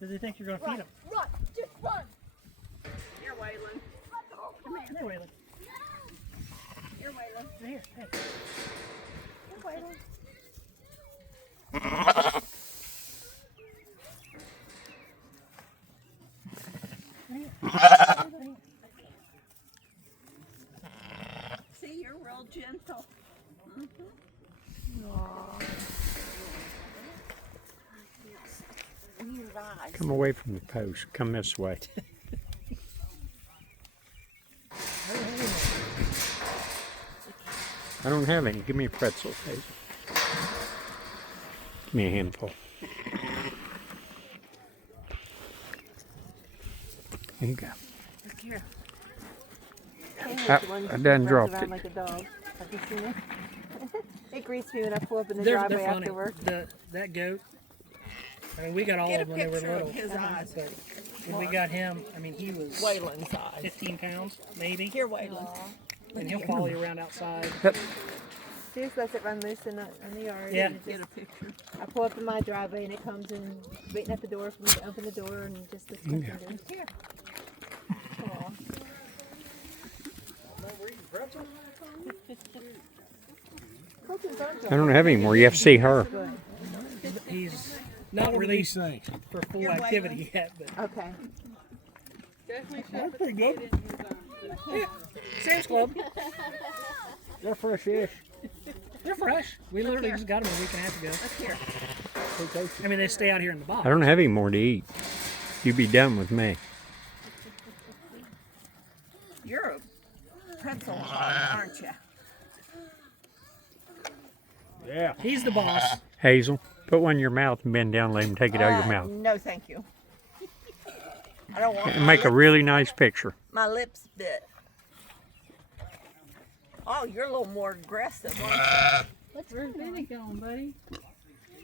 Does he think you're going to feed him? Run! Just run! Here, Waylon. Come here, Waylon. Here, Waylon. Here, hey. Here, Waylon. See, you're real gentle. Weird eyes. Come away from the post. Come this way. I don't have any. Give me a pretzel, please. Give me a handful. There you go. Look here. I done dropped it. Like a dog. Have you seen it? It greets me when I pull up in the They're driveway funny. after work. That goat. I mean, we got all Get a of them when they were picture of little. his eyes. But when we got him, I mean, he was Waylon's eyes. 15 pounds, maybe. Here, Waylon. And he'll follow you around outside. She just lets it run loose in the yard. Yeah. And it Get just, a picture. I pull up in my driveway and it comes and waiting at the door for me to open the door and just listens Yeah. and goes, here. Aw. Colton's on I don't have any more. You have to see her. Good. He's not released for full activity yet, but Okay. that's pretty good. Yeah. Sam's Club. They're fresh-ish. They're fresh. We literally just got them a week and a half ago. Look here. I mean, they stay out here in the box. I don't have any more to eat. You be done with me. You're a pretzel hog, aren't you? Yeah. He's the boss. Hazel, put one in your mouth and bend down. Let him take it out of your mouth. No, thank you. I don't want And make a really nice picture. my lips bit. Oh, you're a little more aggressive, aren't you? Where's Benny going, buddy?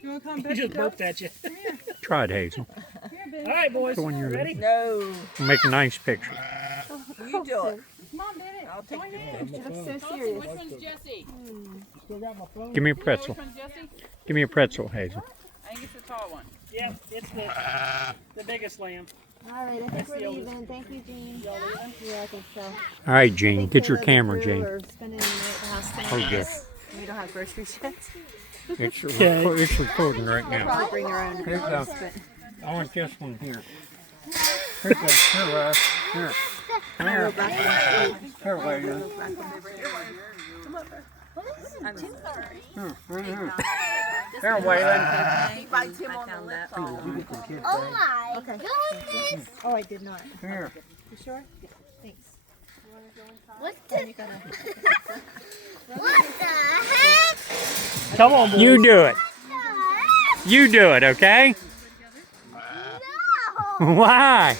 You want to come He back? just burped at you. Try it, Hazel. Here, Benny. All right, boys. Put one in your Ready? No, Make a nice picture. you do it. Come on, Benny. I'll take Join the in. She looks so Dawson, serious. which one's Jesse? Give me a pretzel. Which one's Jesse? Give me a pretzel, Hazel. I think it's the tall one. Yeah, it's the biggest lamb. All right, I think we're leaving. Thank you, Jean. Yeah, I think so. All right, Jean. Get your camera, Crew Jean. are spending the night at the house. Oh, good. We don't have groceries yet. It's recording right now. Probably bring their own. Here's groceries, the- but I want this one here. Here's the, here, Russ. Here. Come I'll here. go back. Here, Waylon. Here, right here. Here, Waylon. He bites him on the lips. Oh my goodness. Oh, I did not. Here. You sure? Yeah, thanks. What the? What the heck? Come on, boys. You do it. You do it, okay? No! Why?